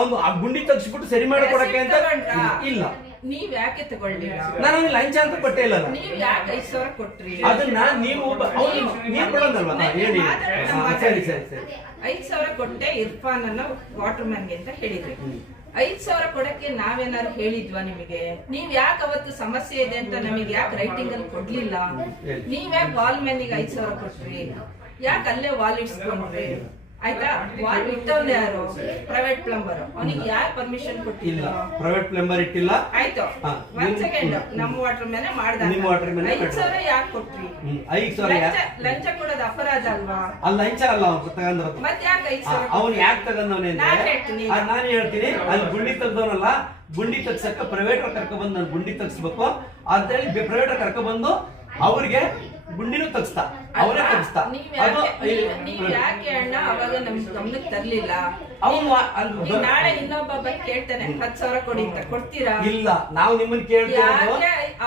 ಅವನು ಆ ಗುಂಡಿ ತೆಗ್ಸ್ಬಿಟ್ಟು ಸರಿ ಮಾಡಿಕೊಡಕ್ಕೆ ಅಂತ ಇಲ್ಲ. ನೀವ್ ಯಾಕೆ ತಗೊಳ್ಳಿಲ್ಲ? ನಾನು ಲಂಚ ಅಂತ ಕೊಟ್ಟೇ ಇಲ್ಲ. ನೀವ್ ಯಾಕೆ 5,000 ಕೊಟ್ರಿ? ಅದನ್ನ ನೀವು ನೀವು ಕೊಡೋದಲ್ವಾ? ಹೇಳಿ. ಸರಿ ಸರಿ ಸರಿ. 5,000 ಕೊಟ್ಟೆ ಇರ್ಫಾನ್ ಅನ್ನೋ ವಾಟರ್ ಮ್ಯಾನ್ಗೆ ಅಂತ ಹೇಳಿದ್ರಿ. 5,000 ಕೊಡಕ್ಕೆ ನಾವೇನಾದ್ರು ಹೇಳಿದ್ವಾ ನಿಮಗೆ? ನೀವ್ ಯಾಕೆ ಅವತ್ತು ಸಮಸ್ಯೆ ಇದೆ ಅಂತ ನಮಗೆ ಯಾಕೆ ರೈಟಿಂಗ್ ಅಲ್ಲಿ ಕೊಡ್ಲಿಲ್ಲ? ನೀವ್ ಯಾಕೆ ವಾಲ್ ಮ್ಯಾನಿಗೆ 5,000 ಕೊಟ್ರಿ? ಯಾಕೆ ಅಲ್ಲೇ ವಾಲ್ ಇಡ್ಸ್ಕೊಂಡ್ರಿ? ಆಯ್ತಾ? ವಾಲ್ ಇಟ್ಟವ್ನ ಯಾರು? Private plumber. ಅವನಿಗೆ ಯಾರು ಪರ್ಮಿಷನ್ ಕೊಟ್ಟಿಲ್ಲ? ಪ್ರೈವೇಟ್ ಪ್ಲಂಬರ್ ಇಟ್ಟಿಲ್ಲ. ಆಯ್ತು, 1 ಸೆಕೆಂಡ್. ನಮ್ಮ ವಾಟರ್ ಮ್ಯಾನ್ ಮಾಡ್ದ. 5,000 ಯಾಕೆ ಕೊಟ್ರಿ? 5,000 ಲಂಚ ಕೊಡೋದು ಅಪರಾಧ ಅಲ್ವಾ? ಅಲ್ಲಿ ಲಂಚ ಅಲ್ಲ ಅವ್ನು ತಗೊಂಡ್ರದು. ಮತ್ತೆ ಯಾಕೆ 5,000? ಅವ್ನು ಯಾಕೆ ತಗೊಂಡವನೇ ನಾನು ಹೇಳ್ತೀನಿ. ಅಲ್ಲಿ ಗುಂಡಿ ತೆಗ್ದವನಲ್ಲ, ಗುಂಡಿ ತೆಗ್ಸಕ್ಕ ಪ್ರೈವೇಟ್ ಕರ್ಕೊಂಡ್ಬಂದು ನಾನು ಗುಂಡಿ ತೆಗ್ಸ್ಬೇಕು ಅಂತ ಹೇಳಿ ಪ್ರೈವೇಟ್ ಕರ್ಕೊಂಡ್ಬಂದು ಅವ್ರಿಗೆ ಗುಂಡಿನೂ ತೆಗ್ಸ್ತಾ, ಅವರೇ ತೆಗ್ಸ್ತಾ. ನೀವ್ ಯಾಕೆ ಅಣ್ಣ ಅವಾಗ ನಮ್ ಗಮನಕ್ಕೆ ತರ್ಲಿಲ್ಲ? ನಾಳೆ ಇನ್ನೊಬ್ಬ ಬಂದು ಕೇಳ್ತಾನೆ 10,000 ಕೊಡಿ ಅಂತ, ಕೊಡ್ತೀರಾ? ಇಲ್ಲ, ನಾವು ನಿಮ್ಮನ್ನ ಕೇಳ್ತೀವಿ.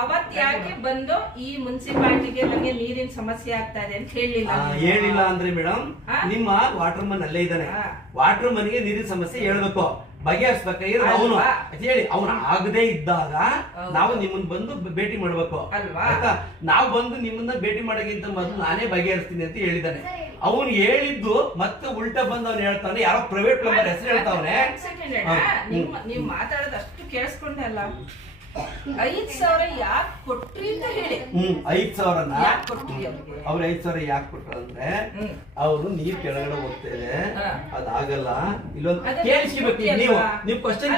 ಅವತ್ ಯಾಕೆ ಬಂದು ಈ ಮುನ್ಸಿಪಾಲಿಟಿಗೆ ನಂಗೆ ನೀರಿನ ಸಮಸ್ಯೆ ಆಗ್ತಾ ಇದೆ ಅಂತ ಹೇಳಿಲ್ಲ ಅಂದ್ರೆ ಮೇಡಮ್, ನಿಮ್ಮ ವಾಟರ್ ಮನ್ ಅಲ್ಲೇ ಇದ್ದಾನೆ. ವಾಟರ್ ಮನ್ಗೆ ನೀರಿನ ಸಮಸ್ಯೆ ಹೇಳ್ಬೇಕು, ಬಗೆಹರಿಸ್ಬೇಕಾಗಿರೋ ಅವನು ಹೇಳಿ. ಅವನು ಆಗದೆ ಇದ್ದಾಗ ನಾವು ನಿಮ್ಮನ್ನ ಬಂದು ಭೇಟಿ ಮಾಡ್ಬೇಕು ಆಯ್ತಾ? ನಾವು ಬಂದು ನಿಮ್ಮನ್ನ ಭೇಟಿ ಮಾಡೋಕ್ಕಿಂತ ಮೊದಲು ನಾನೇ ಬಗೆಹರಿಸ್ತೀನಿ ಅಂತ ಹೇಳಿದ್ದಾನೆ. ಅವನು ಹೇಳಿದ್ದು ಮತ್ತೆ ಉಲ್ಟಾ ಬಂದು ಅವ್ನು ಹೇಳ್ತಾನೆ, ಯಾರೋ ಪ್ರೈವೇಟ್ ಪ್ಲಂಬರ್ ಹೆಸರು ಹೇಳ್ತಾವನೆ. ನೀವು ಮಾತಾಡೋದು ಅಷ್ಟು ಕೇಳಿಸ್ಕೊಂಡೆ ಅಲ್ಲ. 5,000 ಯಾಕೆ ಕೊಟ್ರಿ ಅಂತ ಹೇಳಿ. 5,000 ಯಾಕೆ ಕೊಟ್ರಿ ಅವ್ರಿಗೆ? ಅವ್ರು 5,000 ಯಾಕೆ ಕೊಟ್ರು ಅಂದ್ರೆ, ಅವರು ನೀರ್ ಕೆಳಗಡೆ ಹೋಗ್ತೇವೆ, ಅದಾಗಲ್ಲ. ಇಲ್ಲೊಂದು ಕೇಳಿಸ್ಬೇಕು. ನೀವು ಕ್ವಶನ್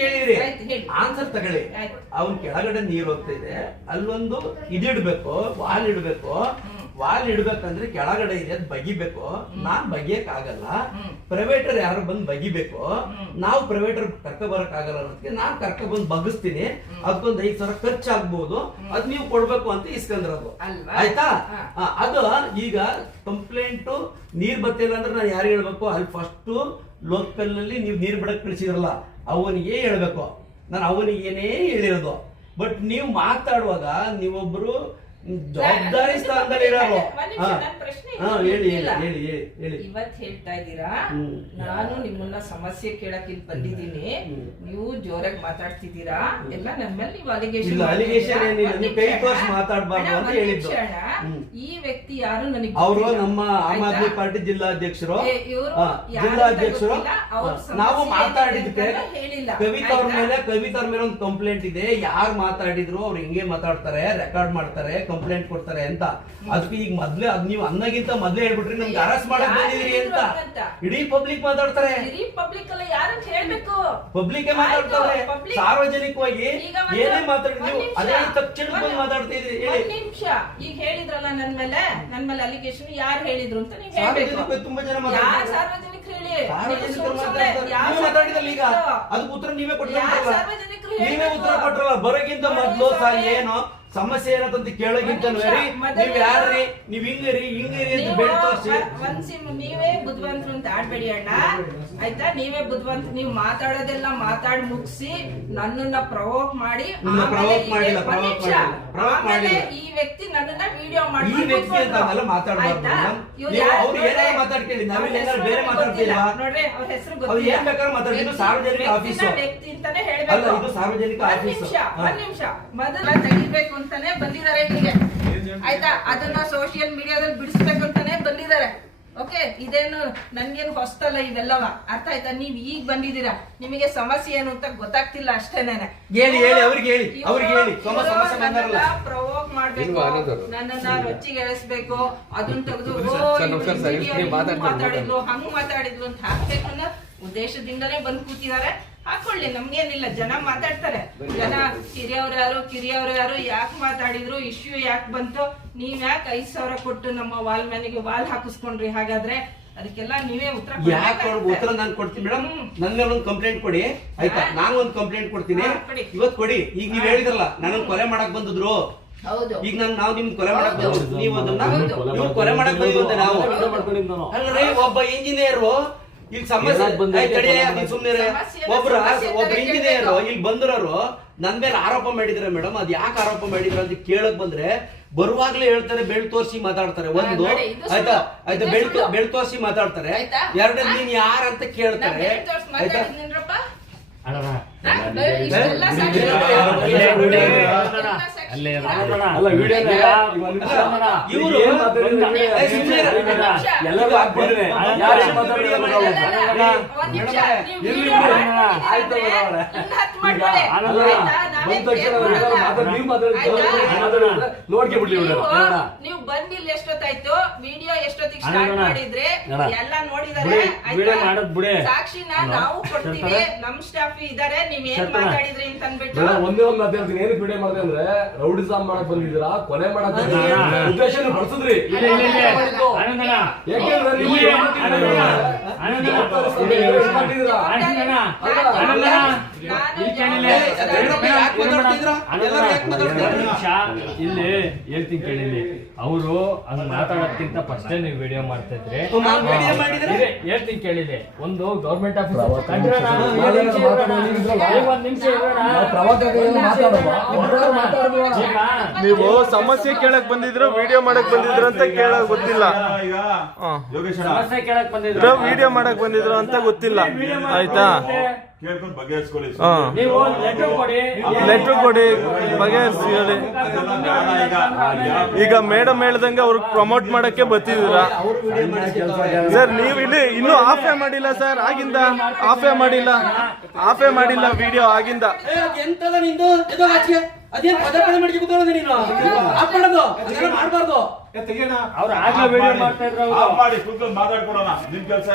ಕೇಳಿದ್ರಿ, ಆನ್ಸರ್ ತಗೊಳ್ಳಿ. ಅವ್ನ್ ಕೆಳಗಡೆ ನೀರ್ ಹೋಗ್ತಾ ಇದೆ, ಅಲ್ಲೊಂದು ಇದಿಡ್ಬೇಕು, ವಾಲ್ ಇಡ್ಬೇಕು. ವಾಲ್ ಇಡ್ಬೇಕಂದ್ರೆ ಕೆಳಗಡೆ ಇದೆ, ಅದ್ ಬಗಿಬೇಕು. ನಾನ್ ಬಗಿಯಕ್ ಆಗಲ್ಲ, ಪ್ರೈವೇಟರ್ ಯಾರು ಬಂದ್ ಬಗಿಬೇಕು. ನಾವು ಪ್ರೈವೇಟರ್ ಕರ್ಕ ಬರಕ್ ಆಗಲ್ಲ ಅನ್ನೋದಕ್ಕೆ ನಾನ್ ಕರ್ಕ ಬಂದ್ ಬಗ್ಗಿಸ್ತೀನಿ. ಅದಕ್ಕೊಂದ್ 5,000 ಖರ್ಚಾಗ್ಬೋದು, ಅದ್ ನೀವು ಕೊಡ್ಬೇಕು ಅಂತ ಇಸ್ಕೊಂಡ್ರದು ಆಯ್ತಾ? ಅದು ಈಗ ಕಂಪ್ಲೇಂಟ್ ನೀರ್ ಬರ್ತಿಲ್ಲ ಅಂದ್ರೆ ನಾನು ಯಾರು ಹೇಳ್ಬೇಕು? ಅಲ್ಲಿ ಫಸ್ಟ್ ಲೋಕಲ್ ನಲ್ಲಿ ನೀವು ನೀರ್ ಬಿಡಕ್ ಕಳಿಸಿದ್ರಲ್ಲ, ಅವನಿಗೆ ಹೇಳ್ಬೇಕು. ನಾನು ಅವನಿಗೆ ಏನೇ ಹೇಳಿರೋದು. ಬಟ್ ನೀವು ಮಾತಾಡುವಾಗ ನೀವೊಬ್ರು ಜವಾಬ್ದಾರಿ ಸ್ಥಾನದಲ್ಲಿ ಇರೋರು. ಇವತ್ ಹೇಳ್ತಾ ಇದ್ದೀರಾ, ನಾನು ನಿಮ್ಮನ್ನ ಸಮಸ್ಯೆ ಕೇಳಕ್ ಇಲ್ಲಿ ಬಂದಿದ್ದೀನಿ, ನೀವು ಜೋರಾಗಿ ಮಾತಾಡ್ತಿದ್ದೀರಾ ಎಲ್ಲ ನನ್ನ ಮೇಲೆ. ನೀವು ಅಲಿಗೇಷನ್ ಮಾತಾಡಬಾರ್ದು ಅಂತ ಹೇಳಿದ್ದು. ಈ ವ್ಯಕ್ತಿ ಯಾರು ನನಗೆ? ಅವರು ನಮ್ಮ ಆಮ್ ಆದ್ಮಿ ಪಾರ್ಟಿ ಜಿಲ್ಲಾಧ್ಯಕ್ಷರು. ನಾವು ಮಾತಾಡಿದ್ಕೆ ಕವಿತಾ ಅವ್ರ ಮೇಲೆ ಒಂದು ಕಂಪ್ಲೇಂಟ್ ಇದೆ. ಯಾರು ಮಾತಾಡಿದ್ರು ಅವ್ರು ಹಿಂಗೆ ಮಾತಾಡ್ತಾರೆ, ರೆಕಾರ್ಡ್ ಮಾಡ್ತಾರೆ, ಕಂಪ್ಲೇಂಟ್ ಕೊಡ್ತಾರೆ ಅಂತ. ಅದಕ್ಕೆ ಈಗ ಮೊದ್ಲೇ ಅದ್ ನೀವು ಅನ್ನಗಿಂತ ಮೊದ್ಲೇ ಹೇಳ್ಬಿಟ್ರಿ ನಮ್ಗೆ ಅರೆಸ್ಟ್ ಮಾಡಕ್ ಬಂದಿದ್ರಿ ಅಂತ. ಇಡೀ ಪಬ್ಲಿಕ್ ಮಾತಾಡ್ತಾರೆ. ಪಬ್ಲಿಕ್ ಮಾತಾಡ್ತಾರೆ, ಸಾರ್ವಜನಿಕವಾಗಿ ಏನೇ ಮಾತಾಡಿದ್ರು ನೀವು ಅದೇ ತಕ್ಷಣ ಬಂದು ಮಾತಾಡ್ತಾ ಇದ್ರಿ. ನಿಮಿಷ, ಈಗ ಹೇಳಿದ್ರಲ್ಲ ನನ್ ಮೇಲೆ ಅಲಿಗೇಷನ್ ಯಾರು ಹೇಳಿದ್ರು ಅಂತ ನೀವು ಹೇಳ್ಬೇಕು. ತುಂಬಾ ಜನ ಮಾತಾಡ್ತಾರೆ. ಸಾರ್ವಜನಿಕರು ಹೇಳಿ, ಮಾತಾಡಿದಲ್ಲ. ಈಗ ಅದಕ್ಕೆ ಉತ್ತರ ನೀವೇ ಕೊಟ್ಟಿರಲ್ಲ, ನೀವೇ ಉತ್ತರ ಕೊಟ್ರಲ್ಲ. ಬರೋಕ್ಕಿಂತ ಮೊದ್ಲು ಏನು ಸಮಸ್ಯೆ ಏನಂತ ಕೇಳೋಗಿಂತ ನೀವ್ ಯಾರ್ರಿ, ನೀವ್ ಹಿಂಗರಿ ಅಂತ ಬೆಳೆ ತೋರಿಸಿ. ನೀವೇ ಬುದ್ಧಿವಂತರು ಅಂತ ಆಡ್ಬೇಡಿ ಅಣ್ಣ ಆಯ್ತಾ? ನೀವೇ ಬುದ್ಧಿವಂತ. ನೀವು ಮಾತಾಡೋದೆಲ್ಲ ಮಾತಾಡಿ ಮುಗಿಸಿ ನನ್ನನ್ನ ಪ್ರವೋಕ್ ಮಾಡಿ, ಈ ವ್ಯಕ್ತಿ ನನ್ನನ್ನ ವಿಡಿಯೋ ಮಾಡಿ ನೋಡ್ರಿ, ಅವ್ರ ಹೆಸರು ಗೊತ್ತಿಲ್ಲ, ಸಾರ್ವಜನಿಕ ಆಫೀಸ್ ವ್ಯಕ್ತಿ ಅಂತಾನೆ ಹೇಳ್ಬೇಕು. ಸಾರ್ವಜನಿಕ ಆಫೀಸ್. ಒಂದ್ ನಿಮಿಷ, ಮೊದಲ ತೆಗಿಬೇಕು ಅಂತಾನೆ ಬಂದಿದ್ದಾರೆ ಇಲ್ಲಿಗೆ ಆಯ್ತಾ? ಅದನ್ನ ಸೋಷಿಯಲ್ ಮೀಡಿಯಾದಲ್ಲಿ ಬಿಡಿಸ್ಬೇಕು ಅಂತಾನೆ ಬಂದಿದ್ದಾರೆ. ಓಕೆ, ಇದೇನು ನನ್ಗೇನು ಹೊಸ್ತಲ್ಲ ಇವೆಲ್ಲವ, ಅರ್ಥ ಆಯ್ತಾ? ನೀವ್ ಈಗ ಬಂದಿದ್ದೀರಾ, ನಿಮಗೆ ಸಮಸ್ಯೆ ಏನು ಅಂತ ಗೊತ್ತಾಗ್ತಿಲ್ಲ ಅಷ್ಟೇನೆ. ಪ್ರವೋಕ್ ಮಾಡ್ಬೇಕು, ನನ್ನನ್ನ ರೊಚ್ಚಿಗೆ ಎಳಿಸ್ಬೇಕು, ಅದನ್ನ ತೆಗೆದು ಮಾತಾಡಿದ್ಲು ಹಂಗ್ ಮಾತಾಡಿದ್ಲು ಅಂತ ಹಾಕ್ಬೇಕು ಅನ್ನೋ ಉದ್ದೇಶದಿಂದಲೇ ಬಂದ್ ಕೂತಿದ್ದಾರೆ. ಹಾಕೊಳ್ಳಿ, ನಮ್ಗೇನಿಲ್ಲ. ಜನ ಮಾತಾಡ್ತಾರೆ, ಜನ ಕಿರಿಯವ್ರು ಯಾರು ಯಾಕೆ ಮಾತಾಡಿದ್ರು, ಇಶ್ಯೂ ಯಾಕೆ ಬಂತು, ನೀವ್ ಯಾಕೆ 5,000 ಕೊಟ್ಟು ನಮ್ಮ ವಾಲ್ ಮ್ಯಾನಿಗೆ ವಾಲ್ ಹಾಕಿಸ್ಕೊಂಡ್ರಿ? ಹಾಗಾದ್ರೆ ಅದಕ್ಕೆಲ್ಲ ನೀವೇ ಉತ್ತರ ನಾನು ಕೊಡ್ತೀನಿ ಮೇಡಮ್. ನನ್ನ ಒಂದು ಕಂಪ್ಲೇಂಟ್ ಕೊಡಿ ಆಯ್ತಾ? ನಾನು ಒಂದು ಕಂಪ್ಲೇಂಟ್ ಕೊಡ್ತೀನಿ ಇವತ್ತು ಕೊಡಿ. ಈಗ ನೀವ್ ಹೇಳಿದ್ರಲ್ಲ ನನ್ನ ಕೊಲೆ ಮಾಡಕ್ ಬಂದಿದ್ರು, ಈಗ ನಾವು ನಿಮ್ ಕೊಲೆ ಮಾಡಕ್ ಬಂದಿದ್ರು, ನೀವು ಕೊಲೆ ಮಾಡಕ್ ಬಂದಿದ್ದೆ ನಾವು ಅಲ್ರಿ. ಒಬ್ಬ ಇಂಜಿನಿಯರ್ ಇಲ್ಲಿ ಸಮಸ್ಯೆ ಸುಮ್ಮನೆ ಒಬ್ರು ಇಂಜಿನಿಯರ್ ಇಲ್ಲಿ ಬಂದಿರೋರು ನನ್ ಮೇಲೆ ಆರೋಪ ಮಾಡಿದ್ರೆ ಮೇಡಮ್ ಅದ್ ಯಾಕೆ ಆರೋಪ ಮಾಡಿದ್ರು ಅಂತ ಕೇಳಕ್ ಬಂದ್ರೆ ಬರುವಾಗ್ಲೇ ಹೇಳ್ತಾರೆ ಬೆಳ್ ತೋರಿಸಿ ಮಾತಾಡ್ತಾರೆ. ಒಂದು ಆಯ್ತಾ ಬೆಳ್ ತೋರಿಸಿ ಮಾತಾಡ್ತಾರೆ. ಎರಡನೇ ನೀನ್ ಯಾರಂತ ಕೇಳ್ತಾರೆ. ಆಯ್ತಾ ನೀವು ಬಂದಿಲ್ಲ ಎಷ್ಟೊತ್ತಾಯ್ತು, ವಿಡಿಯೋ ಎಷ್ಟೊತ್ತಿಗೆ ಸ್ಟಾರ್ಟ್ ಮಾಡಿದ್ರೆ ಎಲ್ಲ ನೋಡಿದಾರೆ, ಸಾಕ್ಷಿನ ನಾವು ಕೊಡ್ತೀವಿ, ನಮ್ ಸ್ಟಾಫ್ ಇದಾರೆ, ನೀವ್ ಏನ್ ಮಾತಾಡಿದ್ರಿ ಅಂತ ಅನ್ಬಿಟ್ಟು ಒಂದೇ ಒಂದ್ ಮಾತಾಡ್ತೀನಿ. ಏನಕ್ಕೆ ವಿಡಿಯೋ ಮಾಡಿದೆ ಅಂದ್ರೆ ರೌಡಿಸಂ ಮಾಡಕ್ ಬಂದಿದ್ದೀರಾ, ಕೊಲೆ ಮಾಡಕ್ ಬಂದಿದ್ದೀರಾ, ಉದ್ದೇಶ ಬಳಸಿದ್ರಿ. ಇಲ್ಲಿ ಹೇಳ್ತೀನಿ ಕೇಳಿಲ್ಲಿ, ಅವರು ಹಂಗ ಮಾತಾಡೋದಕ್ಕಿಂತ ಫಸ್ಟೇ ನೀವು ವಿಡಿಯೋ ಮಾಡ್ತಾ ಇದ್ರೆ ಹೇಳ್ತೀನಿ ಕೇಳಿದೆ. ಒಂದು ಗೌರ್ಮೆಂಟ್ ಆಫೀಸ್ ನೀವು ಸಮಸ್ಯೆ ಕೇಳಕ್ ಬಂದಿದ್ರು ವಿಡಿಯೋ ಮಾಡಕ್ ಬಂದಿದ್ರು ಅಂತ ಕೇಳಕ್ ಗೊತ್ತಿಲ್ಲ. ಸಮಸ್ಯೆ ಕೇಳಕ್ ಬಂದಿದ್ರು ವಿಡಿಯೋ ಮಾಡಕ್ ಬಂದಿದ್ರು ಅಂತ ಗೊತ್ತಿಲ್ಲ. ಆಯ್ತಾ, ನೀವು ಲೆಟರ್ ಕೊಡಿ, ಲೆಟರ್ ಕೊಡಿ, ಬಗೆಹರಿಸಿ. ಈಗ ಮೇಡಮ್ ಹೇಳ್ದಂಗೆ ಅವ್ರಿಗೆ ಪ್ರಮೋಟ್ ಮಾಡಕ್ಕೆ ಬರ್ತಿದ್ದೀರಾ ಸರ್? ನೀವು ಇಲ್ಲಿ ಇನ್ನೂ ಆಫೇ ಮಾಡಿಲ್ಲ ಸರ್, ಆಗಿಂದ ಆಫೇ ಮಾಡಿಲ್ಲ ವಿಡಿಯೋ ಆಗಿಂದ. ಎಂತದ ನಿಂದು ಅದೇನ್ ಪದೇ ಪದೇ ಮಾಡಿ ಕೂತ್ಕೊಳ್ಳೋದು ನೀನು ಆಫ್ ಮಾಡೋದು ಮಾಡಬಾರ್ದು. ಅವ್ರು ಆಗ್ಲೇ ವಿಡಿಯೋ ಮಾಡ್ತಾ ಇದ್ರು. ಮಾಡಿ ಕೂತ್ಕೊಂಡು ಮಾತಾಡ್ಕೊಡೋಣ. ನಿಮ್ ಕೆಲಸ